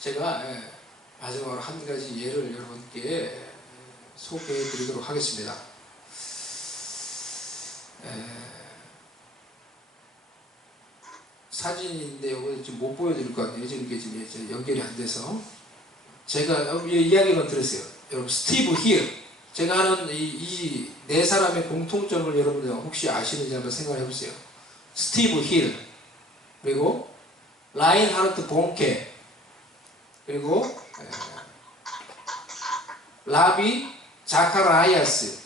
제가 예, 마지막으로 한 가지 예를 여러분께 예, 소개해 드리도록 하겠습니다. 예, 사진인데 이거 지금 못 보여드릴 것 같아요. 지금 이게 지금 연결이 안 돼서 제가 이야기만 들었어요. 여러분 스티브 힐 제가 하는 이네 사람의 공통점을 여러분들 혹시 아시는지 한번 생각해 보세요. 스티브 힐 그리고 라인 하르트 본케 그리고 에, 라비 자카라이아스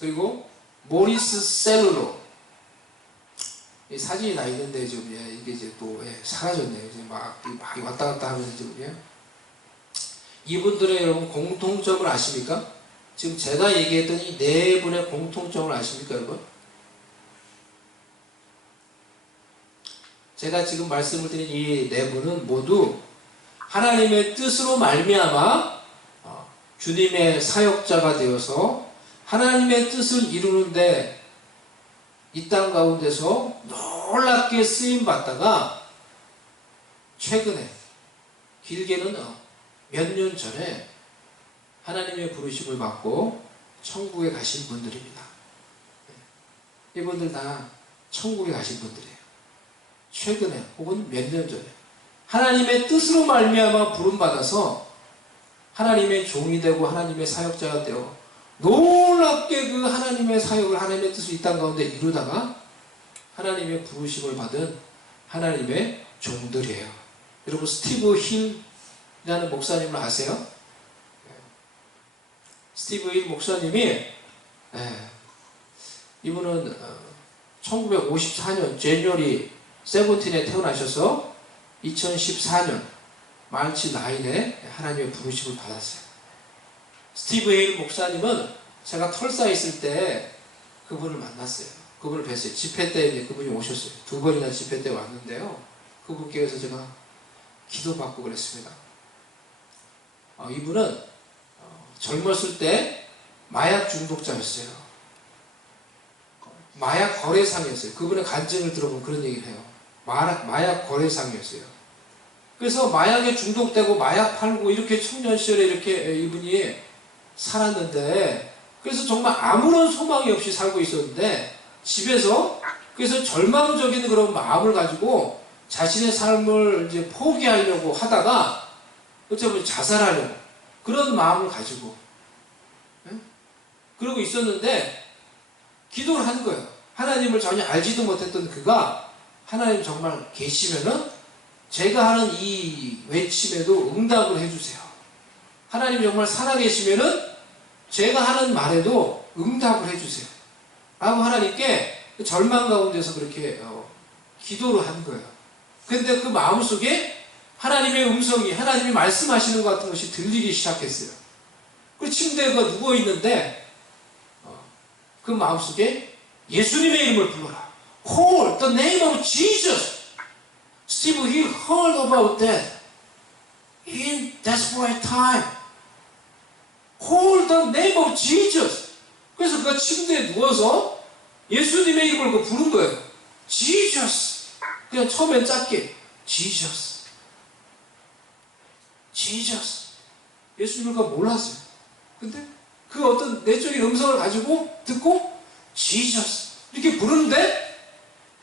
그리고 모리스 셀로 이 사진이 나 있는데 좀 예, 이게 이제 또 예, 사라졌네요. 이제 막, 막 왔다 갔다 하면서 지금 예. 이분들의 여러분 공통점을 아십니까? 지금 제가 얘기했던 이 네 분의 공통점을 아십니까, 여러분? 제가 지금 말씀을 드린 이 네 분은 모두 하나님의 뜻으로 말미암아 어, 주님의 사역자가 되어서 하나님의 뜻을 이루는데 이 땅 가운데서 놀랍게 쓰임 받다가 최근에 길게는 몇 년 전에 하나님의 부르심을 받고 천국에 가신 분들입니다. 이분들 다 천국에 가신 분들이에요. 최근에 혹은 몇 년 전에 하나님의 뜻으로 말미암아 부름 받아서 하나님의 종이 되고 하나님의 사역자가 되어 놀랍게 그 하나님의 사역을 하나님의 뜻을 이 땅 가운데 이루다가 하나님의 부르심을 받은 하나님의 종들이에요. 여러분 스티브 힐이라는 목사님을 아세요? 스티브 힐 목사님이 예, 이분은 1954년 제뉴얼리 세븐틴에 태어나셔서 2014년 마치 나인에 하나님의 부르심을 받았어요. 스티브 헤일 목사님은 제가 털사 있을 때 그분을 만났어요. 그분을 뵀어요. 집회 때 이제 그분이 오셨어요. 두 번이나 집회 때 왔는데요. 그분께서 제가 기도받고 그랬습니다. 어, 이분은 어, 젊었을 때 마약 중독자였어요. 마약 거래상이었어요. 그분의 간증을 들어보면 그런 얘기를 해요. 마약, 거래상이었어요. 그래서 마약에 중독되고 마약 팔고 이렇게 청년 시절에 이렇게 이분이 살았는데 그래서 정말 아무런 소망이 없이 살고 있었는데 집에서 그래서 절망적인 그런 마음을 가지고 자신의 삶을 이제 포기하려고 하다가 어쩌면 자살하려고 그런 마음을 가지고 예? 그러고 있었는데 기도를 한 거예요. 하나님을 전혀 알지도 못했던 그가 하나님 정말 계시면은 제가 하는 이 외침에도 응답을 해주세요. 하나님 정말 살아계시면은 제가 하는 말에도 응답을 해주세요. 라고 하나님께 절망 가운데서 그렇게 어, 기도를 한 거예요. 근데 그 마음속에 하나님의 음성이, 하나님이 말씀하시는 것 같은 것이 들리기 시작했어요. 그 침대에 누워 있는데, 어, 그 마음속에 예수님의 이름을 불러라. Call the name of Jesus. Steve he heard about that. In desperate time. Call the name of Jesus. 그래서 그 침대에 누워서 예수님의 이름을 그 부른 거예요. Jesus. 그냥 처음엔 짧게 Jesus. Jesus. 예수님을 그 몰랐어요. 근데 그 어떤 내적인 음성을 가지고 듣고 Jesus. 이렇게 부르는데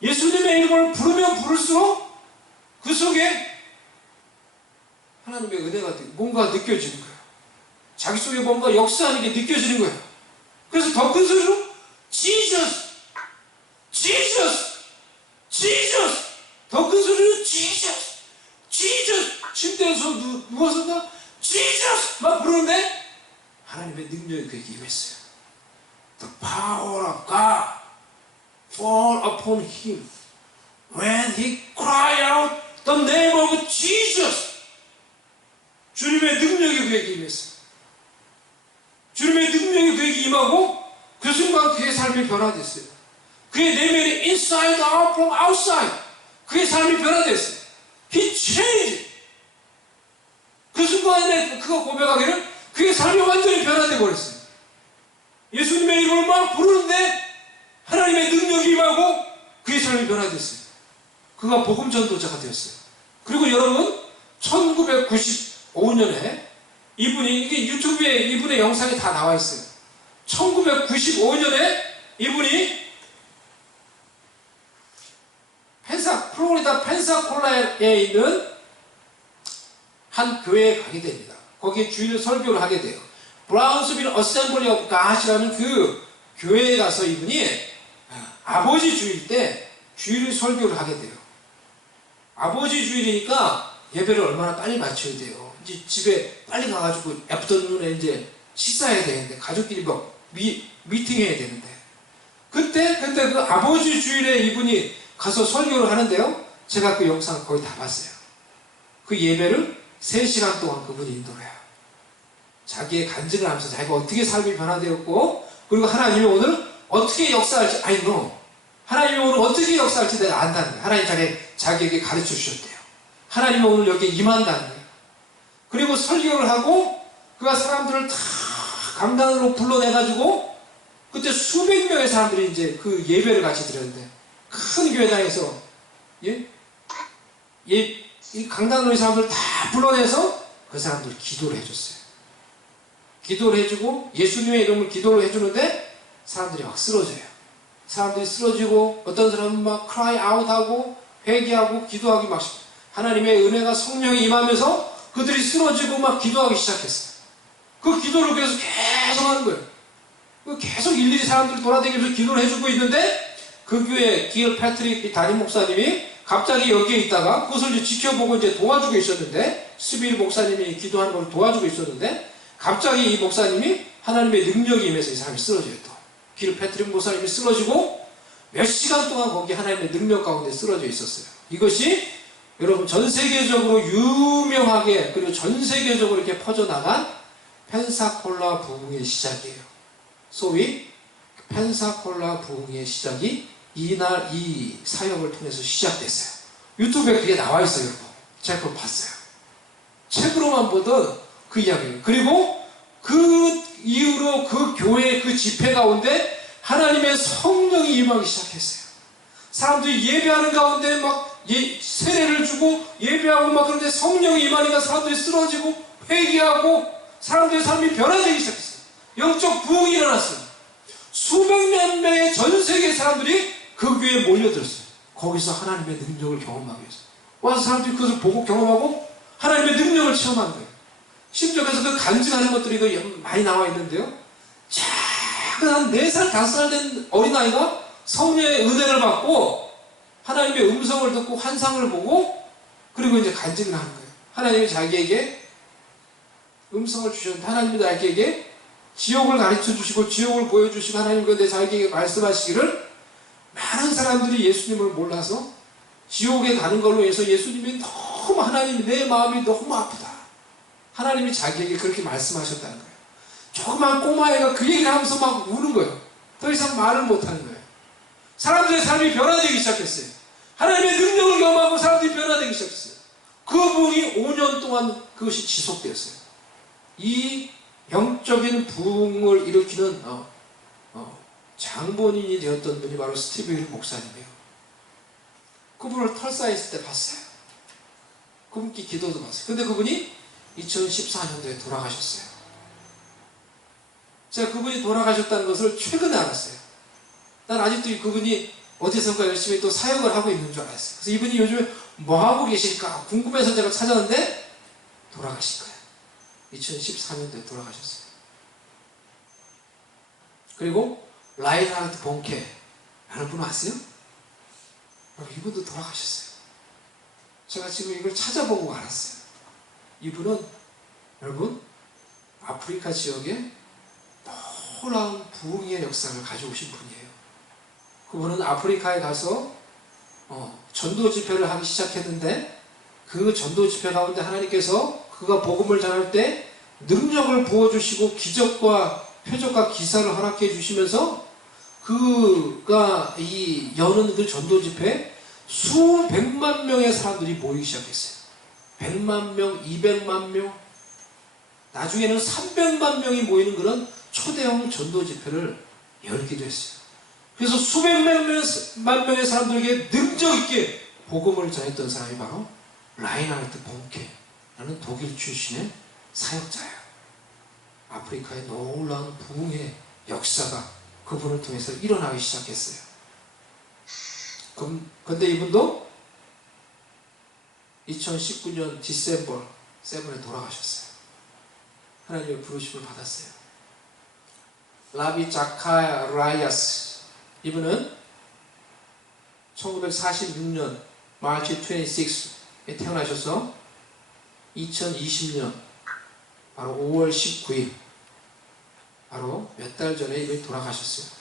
예수님의 이름을 부르면 부를수록 그 속에 하나님의 은혜가 뭔가 느껴지는 거예요. 자기 속에 뭔가 역사하는 게 느껴지는 거예요. 그래서 더 큰 소리로 Jesus, Jesus, Jesus, 더큰 소리로 Jesus, Jesus. 침대에서 누, 누워서 나 Jesus 막 부르는데 하나님의 능력이 그에게 임했어요. The power of God fall upon him when he cried out the name of Jesus. 주님의 능력이 그에게 임했어요. 주님의 능력이 그에게 임하고 그 순간 그의 삶이 변화됐어요. 그의 내면이 inside out from outside. 그의 삶이 변화됐어요. He changed. 그 순간에 그가 고백하기를 그의 삶이 완전히 변화돼 버렸어요. 예수님의 이름을 막 부르는데 하나님의 능력이 임하고 그의 삶이 변화됐어요. 그가 복음 전도자가 되었어요. 그리고 여러분 1995년에 이분이 이게 유튜브에 이분의 영상이 다 나와 있어요. 1995년에 이분이 펜사 플로리다 펜사콜라에 있는 한 교회에 가게 됩니다. 거기에 주일 설교를 하게 돼요. 브라운스빌 어셈블리 오브 갓이라는 그 교회에 가서 이분이 아버지 주일 때 주일 설교를 하게 돼요. 아버지 주일이니까 예배를 얼마나 빨리 마쳐야 돼요. 이제 집에 빨리 가가지고 애프터눈에 이제 식사해야 되는데 가족끼리 막 미, 미팅해야 되는데 그때 그때 그 아버지 주일에 이분이 가서 설교를 하는데요. 제가 그 영상 거의 다 봤어요. 그 예배를 3시간 동안 그분이 인도를 해요. 자기의 간증을 하면서 자기가 어떻게 삶이 변화되었고 그리고 하나님이 오늘 어떻게 역사할지 아니 너 하나님이 오늘 어떻게 역사할지 내가 안다는 거예요. 하나님 자기, 자기에게 가르쳐 주셨대요. 하나님이 오늘 여기에 임한다는 거예요. 그리고 설교를 하고 그가 사람들을 다 강단으로 불러내가지고 그때 수백 명의 사람들이 이제 그 예배를 같이 드렸는데 큰 교회당에서 예? 예, 이 강단으로 이 사람들 다 불러내서 그 사람들 기도를 해줬어요. 기도를 해주고 예수님의 이름을 기도를 해주는데 사람들이 막 쓰러져요. 사람들이 쓰러지고 어떤 사람은 막 cry out 하고 회개하고 기도하기 막 시- 하나님의 은혜가 성령이 임하면서 그들이 쓰러지고 막 기도하기 시작했어요. 그 기도를 그래서 계속 하는 거예요. 그 계속 일일이 사람들이 돌아다니면서 기도를 해주고 있는데 그 교회 길 패트릭 담임 목사님이 갑자기 여기에 있다가 그것을 이제 지켜보고 이제 도와주고 있었는데 스빌 목사님이 기도하는 걸 도와주고 있었는데 갑자기 이 목사님이 하나님의 능력이 임해서 이 사람이 쓰러져요 또. 길 패트릭 목사님이 쓰러지고 몇 시간 동안 거기 하나님의 능력 가운데 쓰러져 있었어요. 이것이 여러분 전 세계적으로 유명하게 그리고 전 세계적으로 이렇게 퍼져나간 펜사콜라 부흥의 시작이에요. 소위 펜사콜라 부흥의 시작이 이날 이 사역을 통해서 시작됐어요. 유튜브에 그게 나와 있어요, 여러분. 제가 그걸 봤어요. 책으로만 보던 그 이야기예요. 그리고 그 이후로 그 교회 그 집회 가운데 하나님의 성령이 임하기 시작했어요. 사람들이 예배하는 가운데 막 예, 세례를 주고 예배하고 막 그런데 성령이 임하니까 사람들이 쓰러지고 회개하고 사람들의 삶이 변화되기 시작했어요. 영적 부흥이 일어났어요. 수백 만 명의 전 세계 사람들이 그 교회에 몰려들었어요. 거기서 하나님의 능력을 경험하기 위해서. 와서 사람들이 그것을 보고 경험하고 하나님의 능력을 체험하는 거예요. 심지어 그래서 그 간증하는 것들이 그 많이 나와 있는데요. 작은 한 4살, 5살 된 어린아이가 성령의 은혜를 받고 하나님의 음성을 듣고 환상을 보고 그리고 이제 간증을 하는 거예요. 하나님이 자기에게 음성을 주셨는데 하나님이 자기에게 지옥을 가르쳐 주시고 지옥을 보여주시고 하나님 그내 자기에게 말씀하시기를 많은 사람들이 예수님을 몰라서 지옥에 가는 걸로 해서 예수님이 너무 하나님이 내 마음이 너무 아프다. 하나님이 자기에게 그렇게 말씀하셨다는 거예요. 조그만 꼬마애가 그 얘기를 하면서 막 우는 거예요. 더 이상 말을 못하는 거예요. 사람들의 삶이 변화되기 시작했어요. 하나님의 능력을 경험하고 사람들이 변화되기 시작했어요. 그 부흥이 5년 동안 그것이 지속되었어요. 이 영적인 부흥을 일으키는 어, 어, 장본인이 되었던 분이 바로 스티브 힐 목사님이에요. 그분을 털사에 있을 때 봤어요. 그분께 기도도 봤어요. 근데 그분이 2014년도에 돌아가셨어요. 제가 그분이 돌아가셨다는 것을 최근에 알았어요. 난 아직도 그분이 어디선가 열심히 또 사역을 하고 있는 줄 알았어요. 그래서 이분이 요즘에 뭐 하고 계실까 궁금해서 제가 찾았는데 돌아가신 거예요. 2014년도에 돌아가셨어요. 그리고 라인하르트 본케 라는 분 아세요? 여러분, 이분도 돌아가셨어요. 제가 지금 이걸 찾아보고 알았어요. 이분은 여러분 아프리카 지역에 놀라운 부흥의 역사를 가져오신 분이에요. 그분은 아프리카에 가서 어, 전도 집회를 하기 시작했는데 그 전도 집회 가운데 하나님께서 그가 복음을 전할 때 능력을 부어주시고 기적과 표적과 기사를 허락해 주시면서 그가 이 여는 그 전도 집회에 수백만 명의 사람들이 모이기 시작했어요. 100만 명, 200만 명, 나중에는 300만 명이 모이는 그런 초대형 전도 집회를 열기도 했어요. 그래서 수백만 명의 사람들에게 능력 있게 복음을 전했던 사람이 바로 라인하르트 본케라는 독일 출신의 사역자예요. 아프리카의 놀라운 부흥의 역사가 그분을 통해서 일어나기 시작했어요. 그럼, 근데 이분도 2019년 디셈버 7에 돌아가셨어요. 하나님의 부르심을 받았어요. 라비 자카 라이아스 이분은 1946년 마치 26에 태어나셔서 2020년 바로 5월 19일 바로 몇 달 전에 이분이 돌아가셨어요.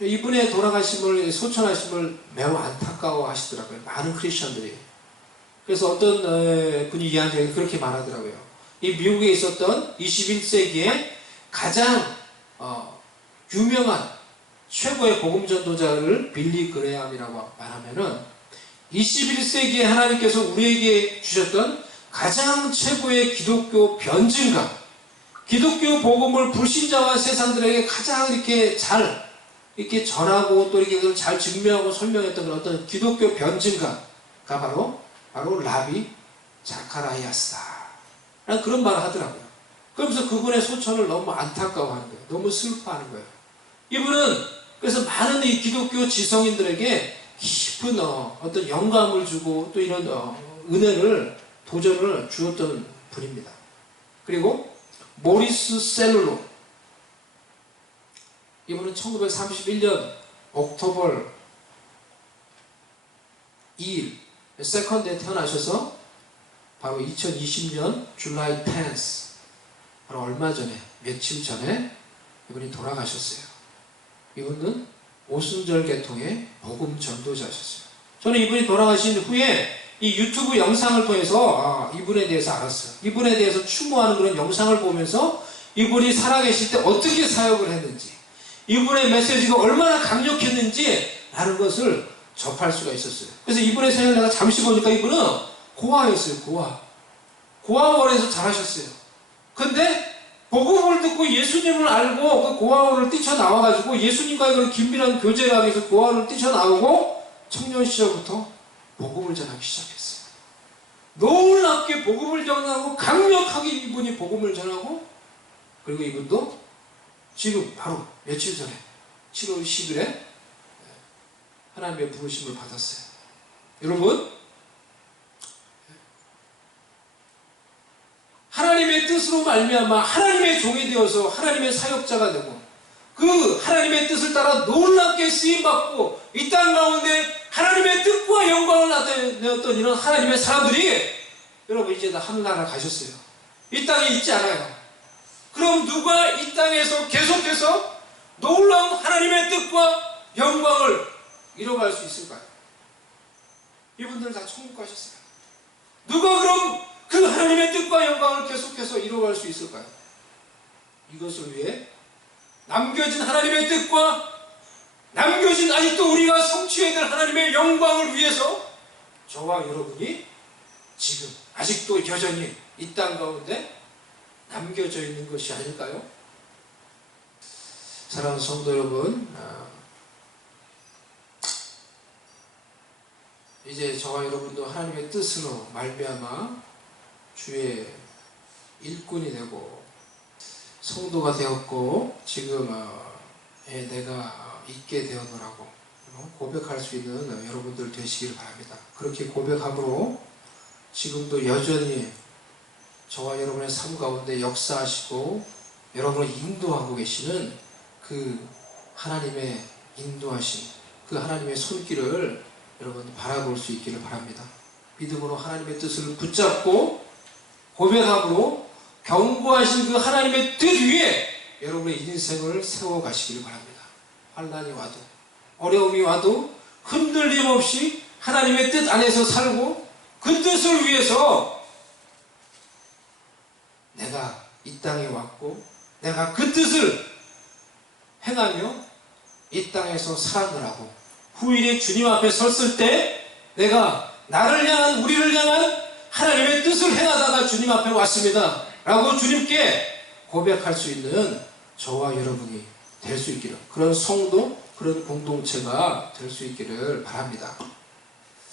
이분의 돌아가심을 소천하심을 매우 안타까워 하시더라고요. 많은 크리스천들이. 그래서 어떤 어, 분이 이야기하기 그렇게 말하더라고요. 이 미국에 있었던 21세기에 가장 어, 유명한 최고의 복음 전도자를 빌리 그레암이라고 말하면은 21세기에 하나님께서 우리에게 주셨던 가장 최고의 기독교 변증가, 기독교 복음을 불신자와 세상들에게 가장 이렇게 잘 이렇게 전하고 또 이렇게 잘 증명하고 설명했던 그런 어떤 기독교 변증가가 바로 바로 라비 자카라이아스다. 라는 그런 말을 하더라고요. 그러면서 그분의 소천을 너무 안타까워하는 거예요. 너무 슬퍼하는 거예요. 이분은 그래서 많은 이 기독교 지성인들에게 깊은 어, 어떤 영감을 주고 또 이런 어, 은혜를 도전을 주었던 분입니다. 그리고 모리스 셀룰로 이분은 1931년 옥토벌 2일 세컨드에 태어나셔서 바로 2020년 줄라이 10th 바로 얼마 전에 며칠 전에 이분이 돌아가셨어요. 이분은 오순절 계통의 복음 전도자셨어요. 저는 이분이 돌아가신 후에 이 유튜브 영상을 통해서 아, 이분에 대해서 알았어요. 이분에 대해서 추모하는 그런 영상을 보면서 이분이 살아계실 때 어떻게 사역을 했는지, 이분의 메시지가 얼마나 강력했는지 라는 것을 접할 수가 있었어요. 그래서 이분의 생을 내가 잠시 보니까 이분은 고아였어요, 고아. 고아원에서 자라셨어요. 근데 복음을 듣고 예수님을 알고 그 고아원을 뛰쳐나와가지고 예수님과의 그런 긴밀한 교제를 하기 위해서 고아원을 뛰쳐나오고 청년 시절부터 복음을 전하기 시작했어요. 놀랍게 복음을 전하고 강력하게 이분이 복음을 전하고 그리고 이분도 지금 바로 며칠 전에 7월 10일에 하나님의 부르심을 받았어요. 여러분 하나님의 뜻으로 말미암아 하나님의 종이 되어서 하나님의 사역자가 되고 그 하나님의 뜻을 따라 놀랍게 쓰임 받고 이 땅 가운데 하나님의 뜻과 영광을 나타내었던 이런 하나님의 사람들이 여러분 이제 다 하늘나라 가셨어요. 이 땅에 있지 않아요. 그럼 누가 이 땅에서 계속해서 놀라운 하나님의 뜻과 영광을 이뤄갈 수 있을까요? 이분들 다 천국 가셨어요. 누가 그럼 그 하나님의 뜻과 영광을 계속해서 이루어갈 수 있을까요? 이것을 위해 남겨진 하나님의 뜻과 남겨진 아직도 우리가 성취해야 될 하나님의 영광을 위해서 저와 여러분이 지금 아직도 여전히 이 땅 가운데 남겨져 있는 것이 아닐까요? 사랑하는 성도 여러분, 이제 저와 여러분도 하나님의 뜻으로 말미암아 주의 일꾼이 되고 성도가 되었고 지금 어, 예, 내가 있게 되었노라고 고백할 수 있는 여러분들 되시길 바랍니다. 그렇게 고백함으로 지금도 여전히 저와 여러분의 삶 가운데 역사하시고 여러분을 인도하고 계시는 그 하나님의 인도하심, 그 하나님의 손길을 여러분 바라볼 수 있기를 바랍니다. 믿음으로 하나님의 뜻을 붙잡고 고백함으로 경고하신 그 하나님의 뜻 위에 여러분의 인생을 세워 가시기를 바랍니다. 환란이 와도 어려움이 와도 흔들림 없이 하나님의 뜻 안에서 살고 그 뜻을 위해서 내가 이 땅에 왔고 내가 그 뜻을 행하며 이 땅에서 살아느라고 후일에 주님 앞에 섰을 때 내가 나를 향한 우리를 향한 하나님의 뜻을 행하다가 주님 앞에 왔습니다. 라고 주님께 고백할 수 있는 저와 여러분이 될 수 있기를 그런 성도 그런 공동체가 될 수 있기를 바랍니다.